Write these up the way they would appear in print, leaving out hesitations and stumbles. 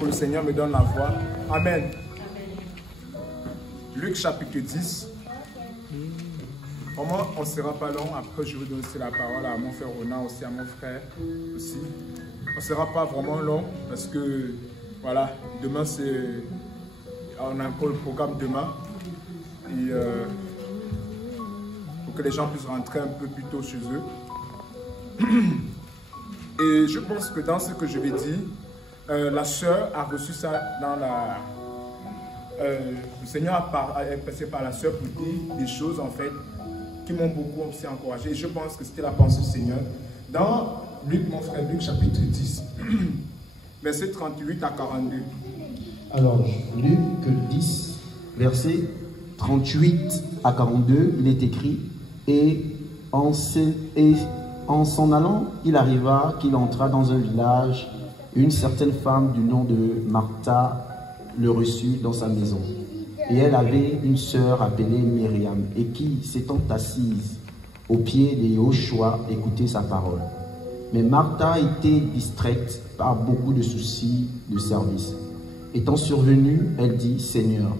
que le Seigneur me donne la voix. Amen. Luc chapitre 10. Vraiment, on ne sera pas long. Après, je vais donner la parole à mon frère Ronan, aussi à mon frère aussi. On ne sera pas vraiment long parce que, voilà, demain c'est... On a encore le programme demain. Et pour que les gens puissent rentrer un peu plus tôt chez eux. Et je pense que dans ce que je vais dire, la sœur a reçu ça dans la... le Seigneur est passé par la sœur pour dire des choses en fait qui m'ont beaucoup aussi encouragé. Je pense que c'était la pensée du Seigneur. Dans Luc, mon frère, Luc chapitre 10, verset 38 à 42. Alors, Luc 10, verset 38 à 42, il est écrit, et en s'en allant, il arriva qu'il entra dans un village. Une certaine femme du nom de Martha le reçut dans sa maison. Et elle avait une sœur appelée Myriam, et qui, s'étant assise aux pieds de Yahushua, écoutait sa parole. Mais Martha était distraite par beaucoup de soucis de service. Étant survenue, elle dit, « Seigneur,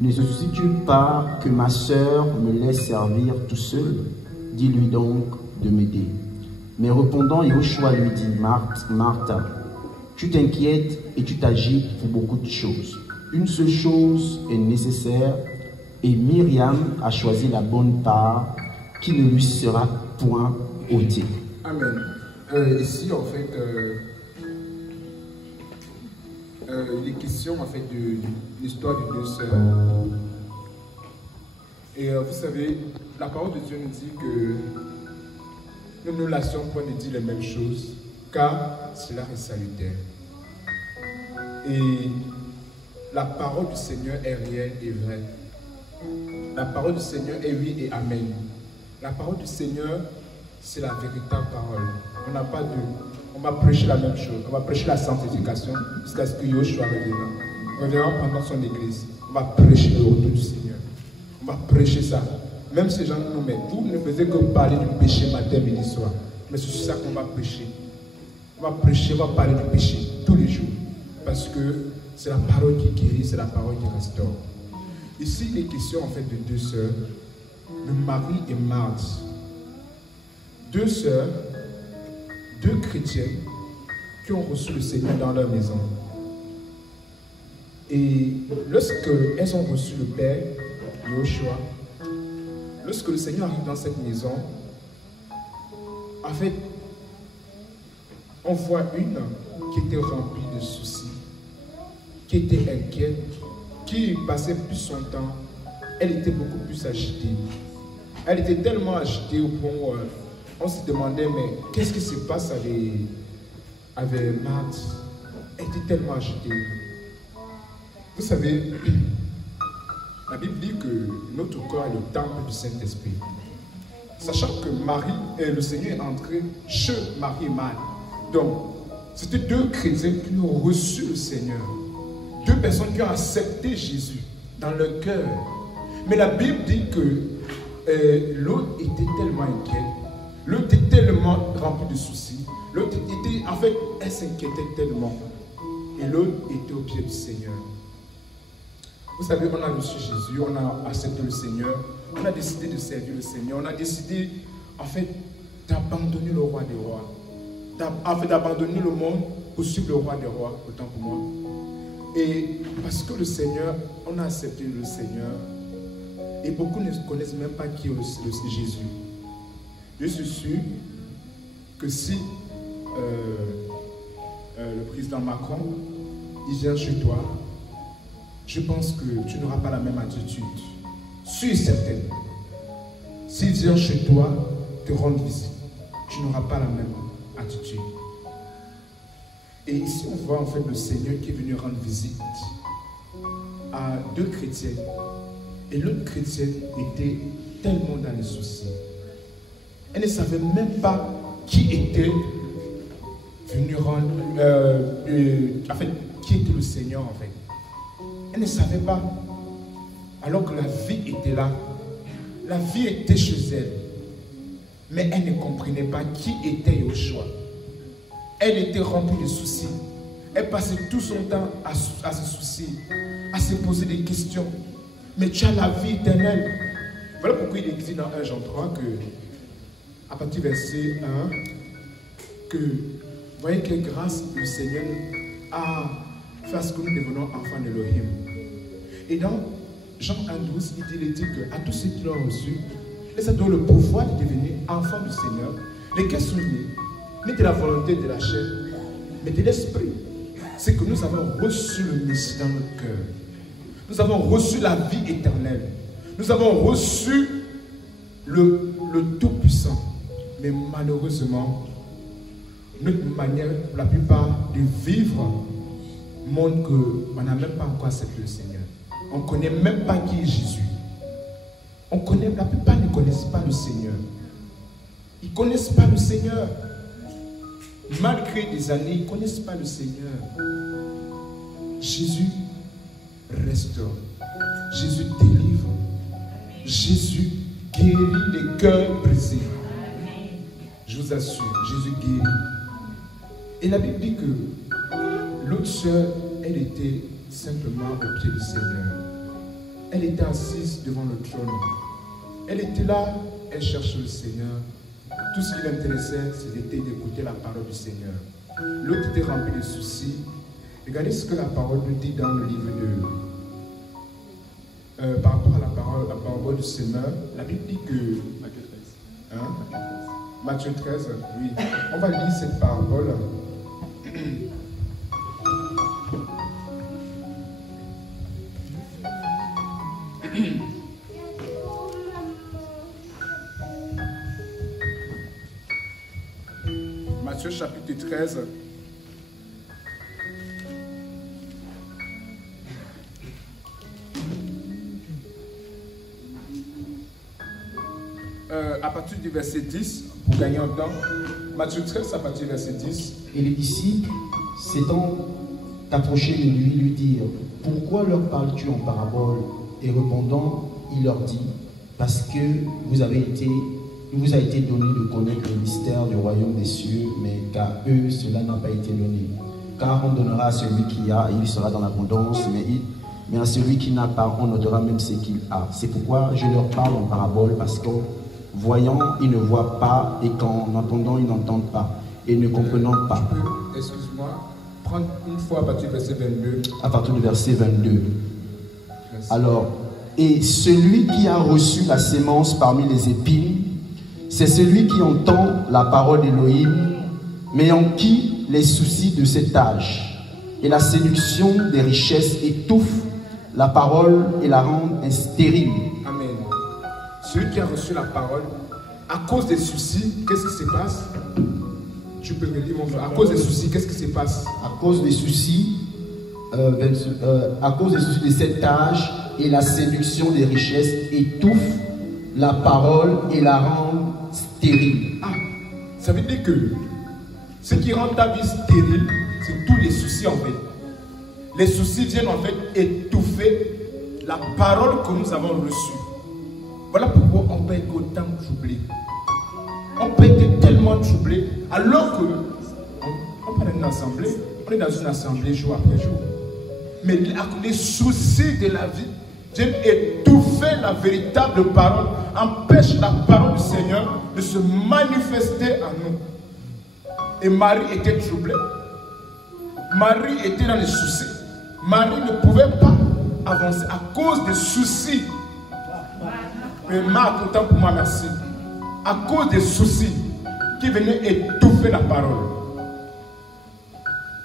ne se soucies-tu pas que ma sœur me laisse servir tout seul? Dis-lui donc de m'aider. » Mais répondant, Yahushua lui dit, « Martha, tu t'inquiètes et tu t'agites pour beaucoup de choses. Une seule chose est nécessaire, et Myriam a choisi la bonne part qui ne lui sera point ôtée. » Amen. Ici, en fait, il est question en fait de l'histoire de deux sœurs. Et vous savez, la parole de Dieu nous dit que nous ne laissons point de dire les mêmes choses, car cela est salutaire. Et la parole du Seigneur est réelle et vraie. La parole du Seigneur est oui et amen. La parole du Seigneur, c'est la véritable parole. On n'a pas de... On va prêcher la même chose. On va prêcher la sanctification jusqu'à ce que Yahushua revienne pendant son église. On va prêcher le retour du Seigneur. On va prêcher ça. Même ces gens nous mettent. Vous ne faisiez que parler du péché matin, midi, soir. Mais c'est ça qu'on va prêcher. On va prêcher, on va parler du péché tous les jours. Parce que c'est la parole qui guérit, c'est la parole qui restaure. Ici, il est question en fait de deux sœurs, de Marie et Marthe. Deux sœurs, deux chrétiennes qui ont reçu le Seigneur dans leur maison. Et lorsqu'elles ont reçu le Père, Yahushua, lorsque le Seigneur arrive dans cette maison, en fait, on voit une qui était remplie de soucis, qui était inquiète, qui passait plus son temps, elle était beaucoup plus agitée. Elle était tellement agitée au point où on se demandait, mais qu'est-ce qui se passe avec Marthe? Elle était tellement agitée. Vous savez, la Bible dit que notre corps est le temple du Saint-Esprit. Sachant que Marie et le Seigneur est entré chez Marie et Marthe. Donc, c'était deux chrétiens qui ont reçu le Seigneur. Deux personnes qui ont accepté Jésus dans leur cœur. Mais la Bible dit que l'autre était tellement inquiète. L'autre était tellement rempli de soucis. L'autre était, en fait, elle s'inquiétait tellement. Et l'autre était au pied du Seigneur. Vous savez, on a reçu Jésus, on a accepté le Seigneur. On a décidé de servir le Seigneur. On a décidé, en fait, d'abandonner le roi des rois. En fait, d'abandonner le monde pour suivre le roi des rois, autant pour moi. Et parce que le Seigneur, on a accepté le Seigneur. Et beaucoup ne connaissent même pas qui est Jésus. Je suis sûr que si le président Macron, il vient chez toi, je pense que tu n'auras pas la même attitude. Suis certaine. S'il vient chez toi, te rendre visite, tu n'auras pas la même attitude. Et ici, on voit en fait le Seigneur qui est venu rendre visite à deux chrétiennes. Et l'autre chrétienne était tellement dans les soucis. Elle ne savait même pas qui était venu rendre, en fait, qui était le Seigneur en fait. Elle ne savait pas. Alors que la vie était là. La vie était chez elle. Mais elle ne comprenait pas qui était Yahushua. Elle était remplie de soucis. Elle passait tout son temps à se soucier, à se poser des questions. Mais tu as la vie éternelle. Voilà pourquoi il est dit dans 1 Jean 3 que, à partir du verset 1, que vous voyez que grâce au Seigneur a fait ce que nous devenons enfants d'Elohim. Et dans Jean 1,12, il dit qu'à tous ceux qui l'ont reçu, les a donné le pouvoir de devenir enfants du Seigneur, lesquels sont nés, ni de la volonté de la chair, mais de l'esprit. C'est que nous avons reçu le Messie dans notre cœur. Nous avons reçu la vie éternelle. Nous avons reçu le Tout-Puissant. Mais malheureusement, notre manière, pour la plupart, de vivre montre qu'on n'a même pas encore accepté le Seigneur. On ne connaît même pas qui est Jésus. La plupart ne connaissent pas le Seigneur. Ils ne connaissent pas le Seigneur. Malgré des années, ils ne connaissent pas le Seigneur. Jésus restaure. Jésus délivre. Jésus guérit les cœurs brisés. Je vous assure, Jésus guérit. Et la Bible dit que l'autre sœur, elle était simplement au pied du Seigneur. Elle était assise devant le trône. Elle était là, elle cherchait le Seigneur. Tout ce qui l'intéressait, c'était d'écouter la parole du Seigneur. L'autre était rempli de soucis. Regardez ce que la parole nous dit dans le livre de... par rapport à la parole du Seigneur, la Bible dit que... Matthieu 13. Hein? Matthieu 13, oui. On va lire cette parole. Matthieu chapitre 13. À partir du verset 10, pour gagner en temps, Matthieu 13 à partir du verset 10. Et les disciples, s'étant approchés de lui dirent, « Pourquoi leur parles-tu en parabole ?» Et répondant, il leur dit, « Parce que il vous a été donné de connaître le mystère du royaume des cieux, mais qu'à eux cela n'a pas été donné. Car on donnera à celui qui a, et il sera dans l'abondance, mais à celui qui n'a pas, on ôtera même ce qu'il a. C'est pourquoi je leur parle en parabole, parce qu'en voyant, ils ne voient pas, et qu'en entendant, ils n'entendent pas, et ne comprenant pas. » Excuse-moi, prendre une fois à partir du verset 22. À partir du verset 22. Merci. Alors, et celui qui a reçu la sémence parmi les épines, c'est celui qui entend la parole d'Élohim, mais en qui les soucis de cet âge et la séduction des richesses étouffent la parole et la rendent stérile. Amen. Celui qui a reçu la parole, à cause des soucis, qu'est-ce qui se passe? Tu peux me dire, mon frère, à cause des soucis, qu'est-ce qui se passe? À cause des soucis, de cet âge et la séduction des richesses étouffent la parole et la rendent stérile. Ah, ça veut dire que ce qui rend ta vie stérile, c'est tous les soucis en fait. Les soucis viennent en fait étouffer la parole que nous avons reçue. Voilà pourquoi on peut être autant troublé. On peut être tellement troublé alors que on parle d'une assemblée, on est dans une assemblée jour après jour. Mais les soucis de la vie viennent étouffer la véritable parole, empêchent la parole du Seigneur de se manifester en nous. Et Marie était troublée. Marie était dans les soucis. Marie ne pouvait pas avancer à cause des soucis. Mais Marc, autant pour moi, merci. À cause des soucis qui venaient étouffer la parole.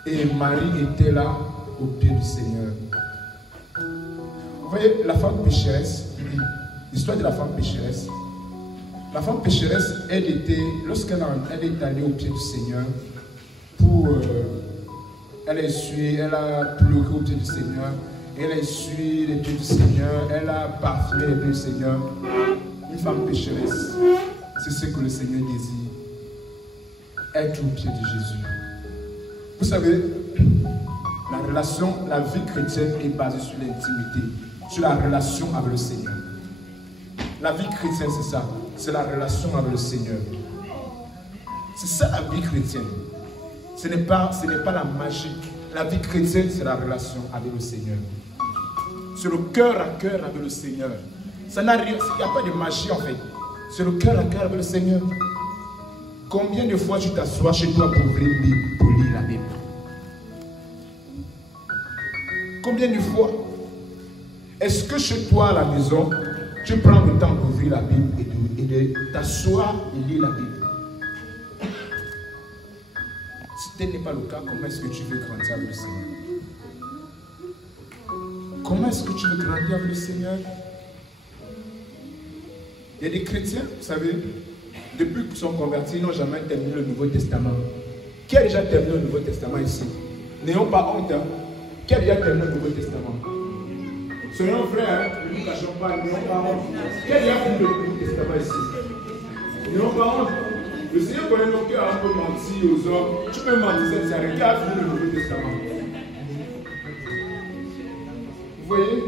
Et Marie était là au pied du Seigneur. Vous voyez, la femme pécheresse, l'histoire de la femme pécheresse. La femme pécheresse, elle était, lorsqu'elle est allée au pied du Seigneur, elle a pleuré au pied du Seigneur, elle a essuyé les pieds du Seigneur, elle a parfumé les pieds du Seigneur. Une femme pécheresse, c'est ce que le Seigneur désire. Être au pied de Jésus. Vous savez, la vie chrétienne est basée sur l'intimité, sur la relation avec le Seigneur. La vie chrétienne, c'est ça. C'est la relation avec le Seigneur. C'est ça la vie chrétienne. Ce n'est pas la magie. la vie chrétienne, c'est la relation avec le Seigneur. C'est le cœur à cœur avec le Seigneur. Ça n'a rien, il n'y a pas de magie en fait. C'est le cœur à cœur avec le Seigneur. Combien de fois tu t'assois chez toi pour ouvrir une Bible, pour lire la Bible? Combien de fois? Est-ce que chez toi à la maison, tu prends le temps d'ouvrir la Bible et de t'asseoir et lire la Bible? Si tel n'est pas le cas, comment est-ce que tu veux grandir avec le Seigneur? Comment est-ce que tu veux grandir avec le Seigneur? Il y a des chrétiens, vous savez, depuis qu'ils sont convertis, ils n'ont jamais terminé le Nouveau Testament. Qui a déjà terminé le Nouveau Testament ici? N'ayons pas honte. Hein? Qui a déjà terminé le Nouveau Testament? Soyons vrais, hein? Ne nous cachons pas, n'ayons pas honte. Qui a déjà fini le Nouveau Testament ici? N'ayons pas honte. Le Seigneur connaît nos cœurs, on peut mentir aux hommes. Tu peux mentir, ça s'arrête. Qui a fini le Nouveau Testament? Vous voyez?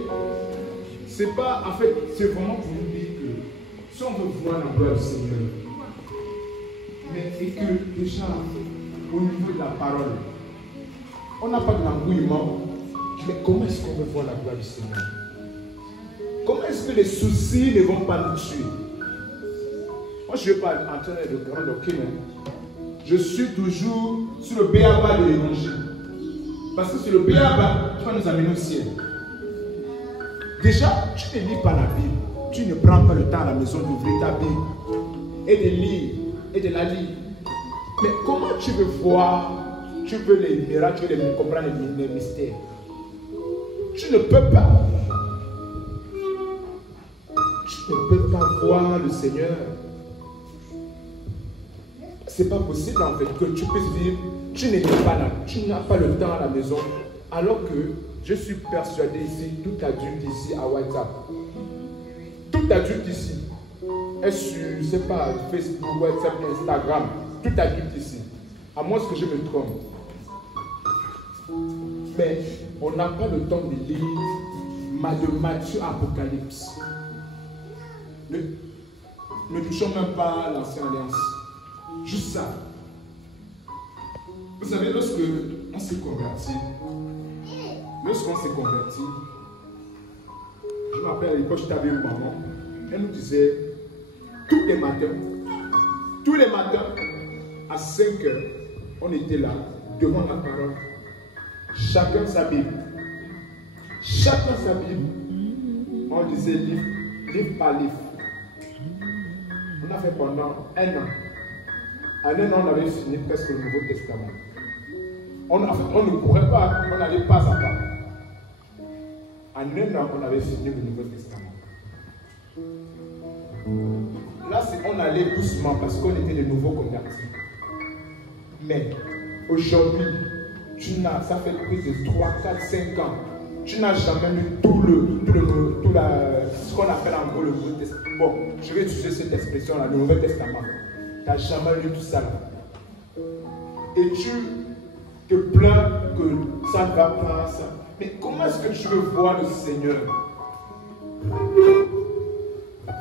C'est pas, en fait, c'est vraiment pour nous dire que si on veut voir la gloire du Seigneur, mais et que déjà, au niveau de la parole, on n'a pas de l'engouillement, mais comment est-ce qu'on veut voir la gloire du Seigneur? Comment est-ce que les soucis ne vont pas nous tuer? Moi, je ne vais pas entrer de grande doctrine. Je suis toujours sur le béaba de l'évangile. Parce que sur le béaba, tu vas nous amener au ciel. Déjà, tu ne lis pas la Bible. Tu ne prends pas le temps à la maison d'ouvrir ta Bible et de lire et de la lire. Mais comment tu veux voir, tu veux les miracles, tu veux comprendre les mystères? Tu ne peux pas. Tu ne peux pas voir le Seigneur. C'est pas possible en fait que tu puisses vivre. Tu n'es pas là. Tu n'as pas le temps à la maison. Alors que je suis persuadé ici, tout adulte ici à WhatsApp, tout adulte ici est sur, je sais pas, Facebook, WhatsApp, Instagram, tout adulte ici. À moins que je me trompe. Mais on n'a pas le temps de lire de Matthieu à Apocalypse. Ne touchons même pas l'ancienne alliance. Juste ça. Vous savez, lorsqu'on s'est converti, je me rappelle à l'époque, j'étais avec une maman, elle nous disait, tous les matins, à 5 heures, on était là, devant la parole, chacun sa Bible. On disait livre par livre. On a fait pendant 1 an. En 1 an, on avait fini presque le Nouveau Testament. On ne courait pas, on n'allait pas à pas. En 1 an, on avait fini le Nouveau Testament. Là, on allait doucement parce qu'on était de nouveaux convertis. Mais aujourd'hui, ça fait plus de 3, 4, 5 ans. Tu n'as jamais lu ce qu'on appelle en gros le Nouveau Testament. Bon, je vais utiliser cette expression-là, le Nouveau Testament. Tu n'as jamais lu tout ça. Et tu te plains que ça ne va pas, ça. Mais comment est-ce que tu veux voir le Seigneur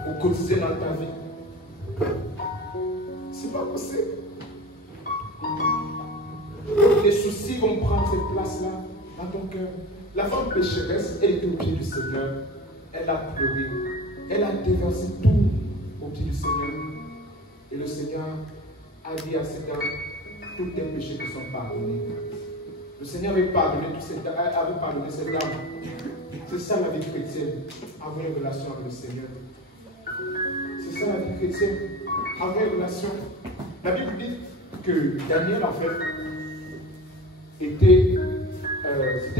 au quotidien dans ta vie? C'est pas possible. Les soucis vont prendre cette place-là dans ton cœur. La femme pécheresse, elle était au pied du Seigneur. Elle a pleuré. Elle a déversé tout au pied du Seigneur. Et le Seigneur a dit à cette dame, tous tes péchés te sont pardonnés. Le Seigneur avait pardonné cette dame. C'est ça la vie chrétienne. Avoir une relation avec le Seigneur. C'est ça la vie chrétienne. Avoir une relation. La Bible dit que Daniel, en fait, c'était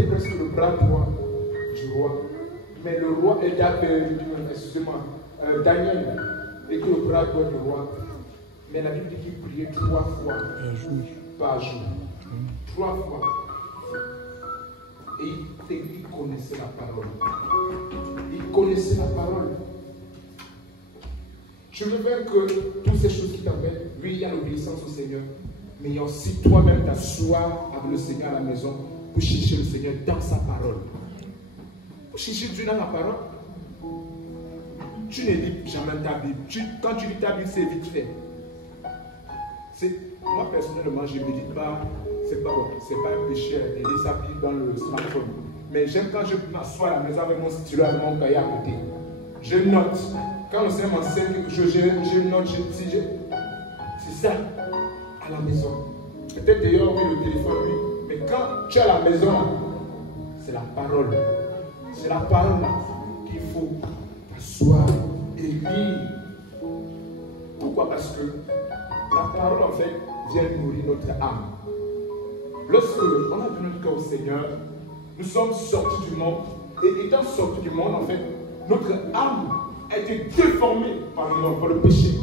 presque le bras droit du roi. Mais le roi, excusez-moi, Daniel était le bras droit du roi. Mais la Bible dit qu'il priait 3 fois par jour. 3 fois. Et il connaissait la parole. Il connaissait la parole. Je veux bien que toutes ces choses qui t'embêtent, oui, il y a l'obéissance au Seigneur. Mais il y a aussi toi-même t'asseoir avec le Seigneur à la maison pour chercher le Seigneur dans sa parole. Pour chercher Dieu dans la parole. Tu ne lis jamais ta Bible. Quand tu lis ta Bible, c'est vite fait. Moi, personnellement, je ne médite pas. c'est pas bon, c'est pas un péché, elle dit ça dans le smartphone. Mais j'aime quand je m'assois à la maison avec mon stylo, avec mon cahier à côté. Je note. Quand le Seigneur m'enseigne quelque chose, je note, je dis, c'est ça, à la maison. Peut-être d'ailleurs, oui, le téléphone, oui. Mais quand tu es à la maison, c'est la parole. C'est la parole qu'il faut t'asseoir et lire. Pourquoi? Parce que la parole, en fait, vient nourrir notre âme. Lorsque on a donné notre cœur au Seigneur, nous sommes sortis du monde. Et étant sortis du monde, en fait, notre âme a été déformée par le péché.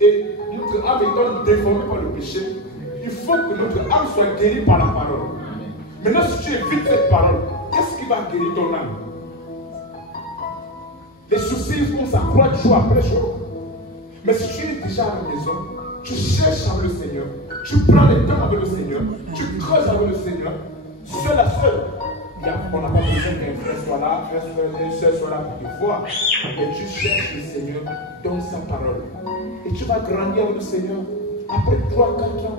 Et notre âme étant déformée par le péché, il faut que notre âme soit guérie par la parole. Maintenant, si tu évites cette parole, qu'est-ce qui va guérir ton âme? Les soucis vont s'accroître jour après jour. Mais si tu es déjà à la maison, tu cherches avec le Seigneur, tu prends le temps avec le Seigneur, tu creuses avec le Seigneur, seul à seul. On n'a pas besoin qu'un frère soit là, une soeur soit là pour te voir. Mais tu cherches le Seigneur dans sa parole. Et tu vas grandir avec le Seigneur. Après 3, 4 ans,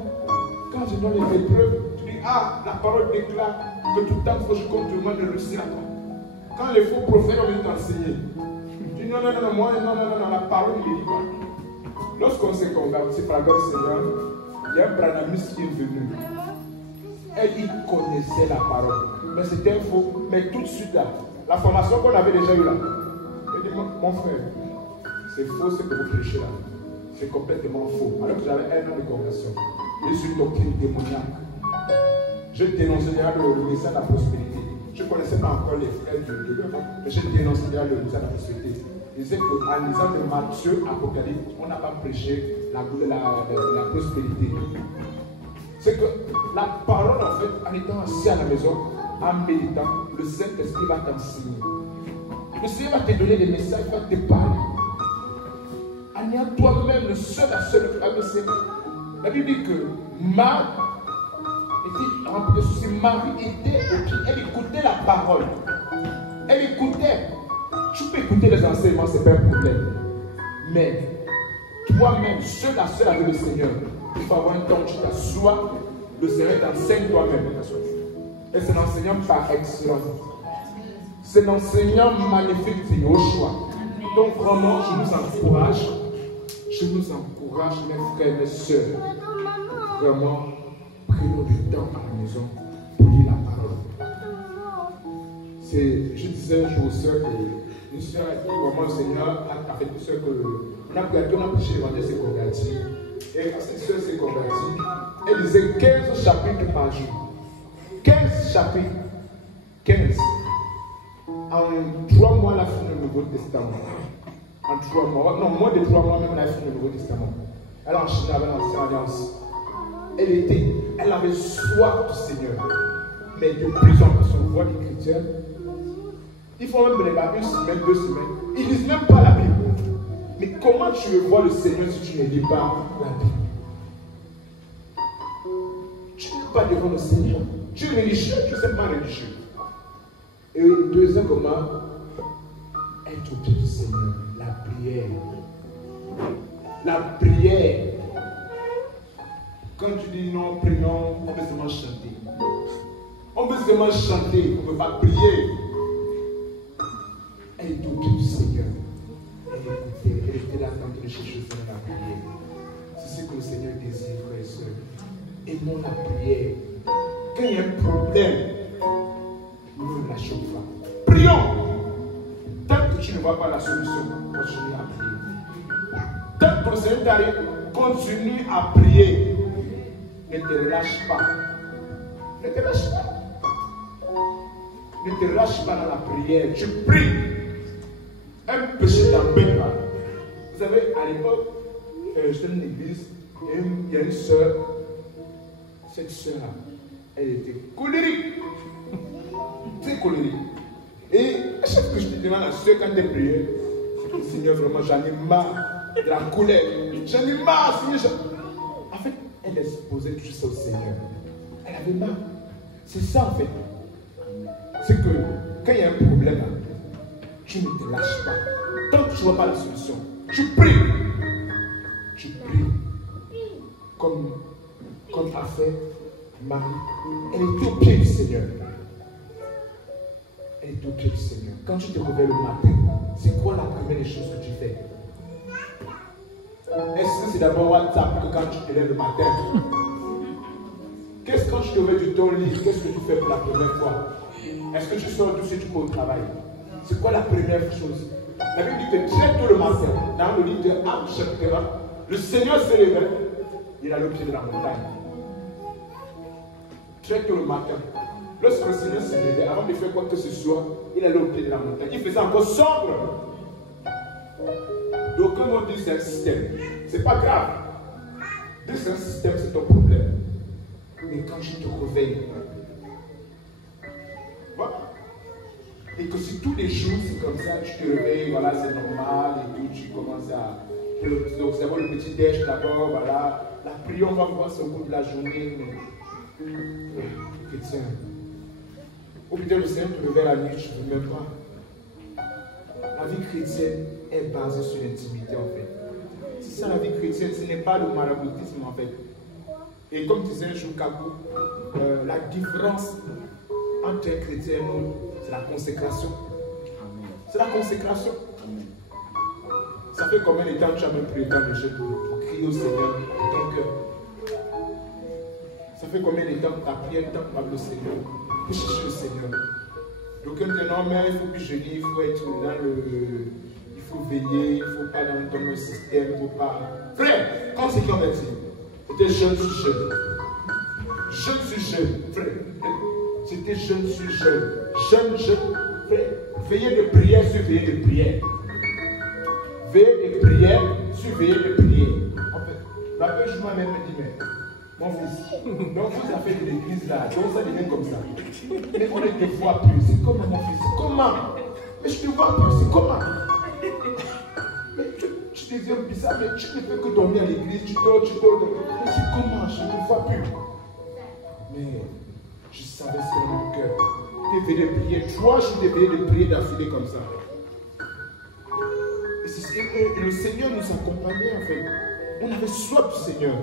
quand je donne les épreuves, tu dis, ah, la parole déclare que tout temps faut que je compte le mal de réussir à toi. Quand les faux prophètes ont envie t'enseigner, tu dis, non, la parole ne me dit pas. Lorsqu'on s'est converti par la grâce du Seigneur, il y a un branamiste qui est venu. Et il connaissait la parole. Mais c'était faux. Mais tout de suite là, la formation qu'on avait déjà eue là, il dit, mon frère, c'est faux ce que vous prêchez là. C'est complètement faux. Alors que j'avais 1 an de conversion. Je suis une doctrine démoniaque. Je dénonçais déjà le message de la prospérité. Je ne connaissais pas encore les frères de Dieu, mais je dénonçais déjà le message de la prospérité. Il disait qu'en lisant de Matthieu, Apocalypse, on n'a pas prêché la prospérité. C'est que la parole, en fait, en étant assis à la maison, en méditant, le Saint-Esprit va t'enseigner. Le Seigneur va te donner des messages, il va te parler. En ayant toi-même le seul à seul avec le Seigneur. La Bible dit que Marie était remplie de soucis. Marie était au pied, elle écoutait la parole. Elle écoutait. Tu peux écouter les enseignements, ce n'est pas un problème. Mais toi-même, seul à seul avec le Seigneur, il faut avoir un temps où tu t'assois, le Seigneur t'enseigne toi-même. Et c'est l'enseignant par excellence. C'est l'enseignant magnifique de Yoshua. Donc vraiment, je nous encourage, mes frères et mes soeurs. Vraiment, prenons du temps à la maison pour lire la parole. Je disais un jour aux soeurs que une soeur a dit, vraiment le Seigneur a fait une soeur que on a prêché l'évangile, s'est converti. Et quand cette soeur s'est convertie, elle lisait 15 chapitres par jour. 15 chapitres. 15. En 3 mois, elle a fini le Nouveau Testament. En 3 mois, non, moins de 3 mois même, elle a fini le Nouveau Testament. Elle a enchaîné avec l'Ancienne Alliance. Elle avait soif du Seigneur. Mais de plus en plus, on voit les chrétiens. Ils font même les Bibles 1 semaine, 2 semaines. Ils ne lisent même pas la Bible. Mais comment tu veux voir le Seigneur si tu ne lis pas la Bible? Tu n'es pas devant le Seigneur. Tu es religieux, tu ne sais pas religieux. Et deuxièmement, être au pied du Seigneur, la prière. La prière. Quand tu dis non, prions, on veut seulement chanter. On veut seulement chanter, on ne veut pas prier. Être au pied du Seigneur. Et écouter, rester là en train de chercher le Seigneur la prière. C'est ce que le Seigneur désire, frères et sœurs. Aimons la prière. Quand il y a un problème, nous ne lâchons pas. Prions. Tant que tu ne vois pas la solution, continue à prier. Tant que le Seigneur t'arrive, continue à prier. Ne te relâche pas. Ne te relâche pas. Ne te relâche pas dans la prière. Tu pries. Un péché t'embête pas. Vous savez, à l'époque, j'étais dans une église et il y a une soeur. Cette soeur-là, elle était colérique. Très colérique. Et à chaque fois que je te demande à la soeur quand elle priait, c'est que Seigneur, vraiment, j'en ai marre de la colère. J'en ai marre, Seigneur. En fait, elle exposait tout ça au Seigneur. Elle avait marre. C'est ça, en fait. C'est que quand il y a un problème, tu ne te lâches pas. Tant que tu ne vois pas la solution, tu pries. Tu pries. Comme a fait Marie, elle est au pied du Seigneur. Elle est au pied du Seigneur. Quand tu te réveilles le matin, c'est quoi la première des choses que tu fais? Est-ce que c'est d'abord WhatsApp que quand tu te lèves le matin? Qu'est-ce que quand tu te réveilles du ton lit, qu'est-ce que tu fais pour la première fois? Est-ce que tu sors douce et tu peux au travail? C'est quoi la première chose? La Bible dit que très tôt le matin, dans le livre de Actes chapitre 1, le Seigneur se levait, il allait au pied de la montagne. Très tôt le matin, lorsque le Seigneur se levait, avant de faire quoi que ce soit, il allait au pied de la montagne. Il faisait encore sombre. Donc, comme on dit, c'est un système. C'est pas grave. Dès que c'est un système, c'est ton problème. Mais quand tu te réveilles, voilà. Et que si tous les jours c'est comme ça, tu te réveilles, voilà, c'est normal, et tout, tu commences à. Donc, c'est d'abord le petit déj d'abord, voilà. La prière, on va voir ça au bout de la journée. Mais, chrétien. Ou peut-être le Seigneur te réveille la nuit, je ne veux même pas. La vie chrétienne est basée sur l'intimité en fait. C'est ça la vie chrétienne, ce n'est pas le maraboutisme en fait. Et comme disait un jour Kakou, la différence entre un chrétien et nous, c'est la consécration. C'est la consécration. Ça fait combien de temps que tu as même pris le temps de jeûner pour crier au Seigneur de ton cœur? Ça fait combien de temps que tu as pris un temps pour parler au Seigneur, pour chercher le Seigneur? Donc on dit non mais il faut plus jeûner, il faut être dans le... Il faut veiller, il ne faut pas dans le système, il ne faut pas... Frère, quand c'est converti, c'était jeune sur jeune. Jeune sur jeune, frère. C'était jeune sur jeune. Jeune, frère. Veillez de prière sur veillez de prière. Veillez de prière sur veillez de prière. En fait, la pêche moi-même me dit, mais mon fils, donc vous avez fait de l'église là, donc ça devient comme ça. Mais on ne te voit plus. C'est comment mon fils? Comment? Mais je ne te vois plus, c'est comment? Mais tu te dis bizarre, mais tu ne fais que dormir à l'église, tu dors. Mais c'est comment? Je ne te vois plus. Mais je savais ce que mon cœur. Tu devais prier 3 jours, tu devais prier d'affilée comme ça. Et le Seigneur nous accompagnait en fait. On avait soif du Seigneur.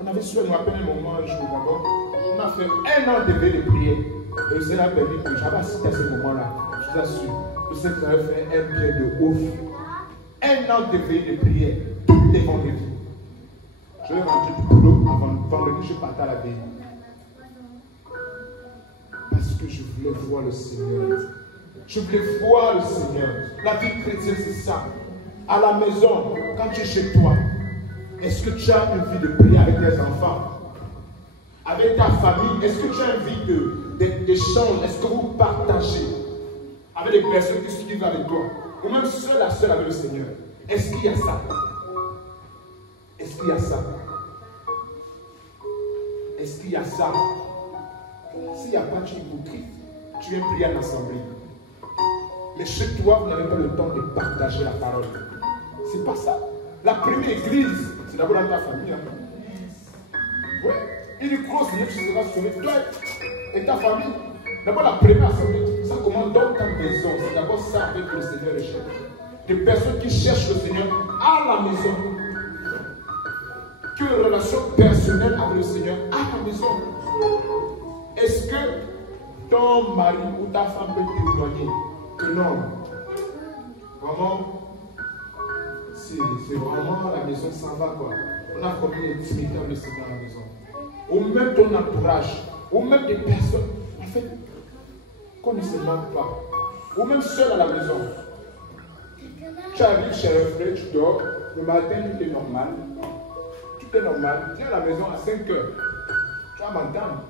On avait soif, je me rappelle un moment, un jour d'abord. On a fait 1 an de veille de prière. Et le Seigneur a permis que j'avais assisté à ce moment-là. Je vous assure. Le Seigneur avait fait un bien de ouf. 1 an de veille de prière. Tous les vendredis. Je vais rentrer du boulot avant vendredi, je partais à la veille. Parce que je voulais voir le Seigneur. Je voulais voir le Seigneur. La vie chrétienne, c'est ça. À la maison, quand tu es chez toi, est-ce que tu as une vie de prière avec tes enfants? Avec ta famille, est-ce que tu as une vie d'échange? Est-ce que vous partagez avec les personnes qui vivent avec toi? Ou même seul à seul avec le Seigneur? Est-ce qu'il y a ça? Est-ce qu'il y a ça? Est-ce qu'il y a ça? S'il n'y a pas, tu es hypocrite. Tu viens prier en assemblée. Mais chez toi, vous n'avez pas le temps de partager la parole. C'est pas ça. La première église, c'est d'abord dans ta famille. Hein? Oui. Il est gros, Seigneur, tu seras sauvé. Toi et ta famille. D'abord, la première assemblée, ça commence dans ta maison. C'est d'abord ça avec le Seigneur le chef. Des personnes qui cherchent le Seigneur à la maison. Que une relation personnelle avec le Seigneur à la maison. Est-ce que ton mari ou ta femme peut témoigner que non? Vraiment, c'est vraiment la maison s'en va quoi. On a commis l'intimité avec le Seigneur à la maison. Ou même ton entourage, ou même des personnes, en fait, qu'on ne se manque pas. Ou même seul à la maison. Tu arrives chez un frère, tu dors, le matin tout est normal. Tout est normal. Tu es à la maison à 5 heures. Tu vas m'entendre.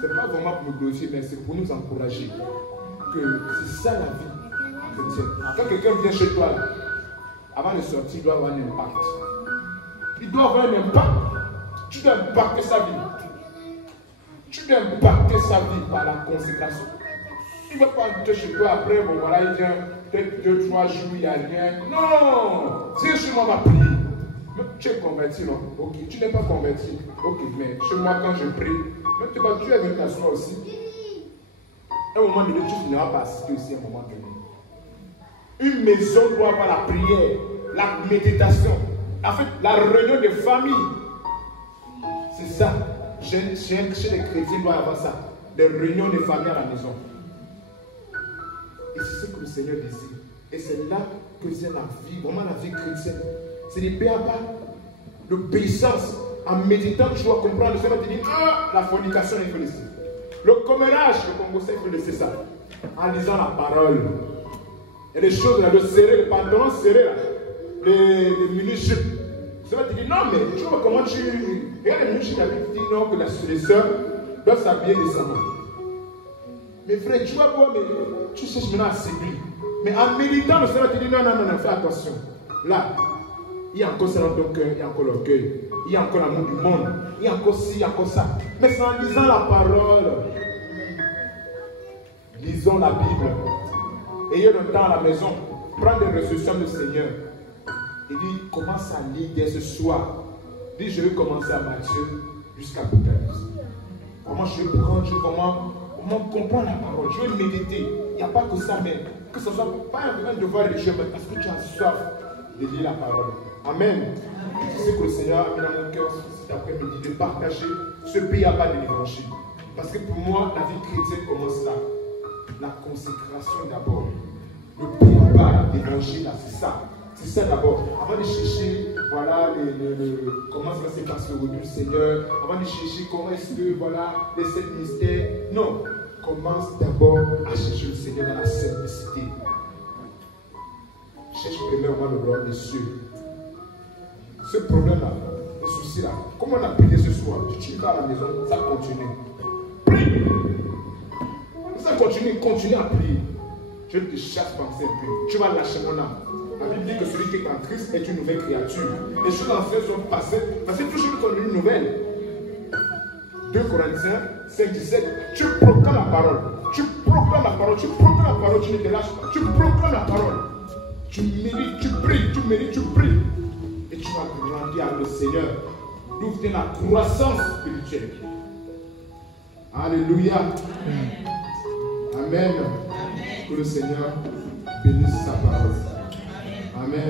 Ce n'est pas vraiment pour me glorifier, mais c'est pour nous encourager. Que c'est ça la vie chrétienne. Quand quelqu'un vient chez toi, là, avant de sortir, il doit avoir un impact. Il doit avoir un impact. Tu dois impacter sa vie. Tu dois impacter sa vie par la consécration. Il ne va pas entrer chez toi après, bon voilà, il vient peut-être 2-3 jours, il n'y a rien. Non! Viens chez moi, on va prier. Mais tu es converti, non? Ok. Tu n'es pas converti. Ok, mais chez moi, quand je prie, même tu es venu t'asseoir aussi. À un moment donné, tu finiras par assister aussi à un moment donné. Une maison doit avoir la prière, la méditation. En fait, la réunion de famille. C'est ça. chez les chrétiens, il doit y avoir ça. Des réunions de famille à la maison. Et c'est ce que le Seigneur désire. Et c'est là que c'est la vie, vraiment la vie chrétienne. C'est des pas, l'obéissance. En méditant, tu dois comprendre. Le Seigneur te dit, la fornication, il faut laisser. Le commérage, le Congo, il faut laisser ça. En lisant la parole. Et les choses, là, le serré, le pantalon serré, là, les mini-jupes. Le Seigneur te dit, non, mais tu vois comment tu... Regarde les mini-jupes, la Bible dit non, que les sœurs doivent s'habiller décemment. Mais frère, tu vas voir, mais tu cherches maintenant à séduire. Mais en méditant, le Seigneur te dit, non, fais attention. Là, il y a encore ça dans ton cœur, il y a encore l'orgueil, il y a encore l'amour du monde, il y a encore ci, il y a encore ça. Mais c'est en lisant la parole. Lisons la Bible. Ayez le temps à la maison. Prends des résolutions du Seigneur. Il dit, commence à lire dès ce soir. Il dit, je vais commencer à Matthieu jusqu'à Apocalypse. Comment je vais prendre, comment comprendre la parole. Je vais méditer. Il n'y a pas que ça, mais que ce soit pas un devoir religieux, mais parce que tu as soif de lire la parole. Amen. C'est ce que le Seigneur a mis dans mon cœur cet après-midi, de partager ce pays à pas de l'évangile. Parce que pour moi, la vie chrétienne commence là. La consécration d'abord. Le pays à pas d'évangile, c'est ça. C'est ça d'abord. Avant de chercher, voilà, comment ça va se passer au du Seigneur, avant de chercher comment est-ce que, voilà, les 7 mystères. Non. Commence d'abord à chercher le Seigneur dans la simplicité. Cherche premièrement le royaume des cieux. Ce problème-là, ce souci-là, comme on a prié ce soir, tu vas à la maison, ça continue. Prie! Ça continue à prier. Je te chasse penser un peu. Tu vas lâcher mon âme. La Bible dit que celui qui est en Christ est une nouvelle créature. Les choses anciennes sont passées, parce que toutes choses sont devenues nouvelles. 2 Corinthiens 5, 17, tu proclames la parole. Tu proclames la parole, tu proclames la parole, tu ne te lâches pas. Tu proclames la parole. Tu mérites, tu pries, tu mérites, tu pries. Et tu vas grandir avec le Seigneur. D'où vient la croissance spirituelle. Alléluia. Amen. Que le Seigneur bénisse sa parole. Amen.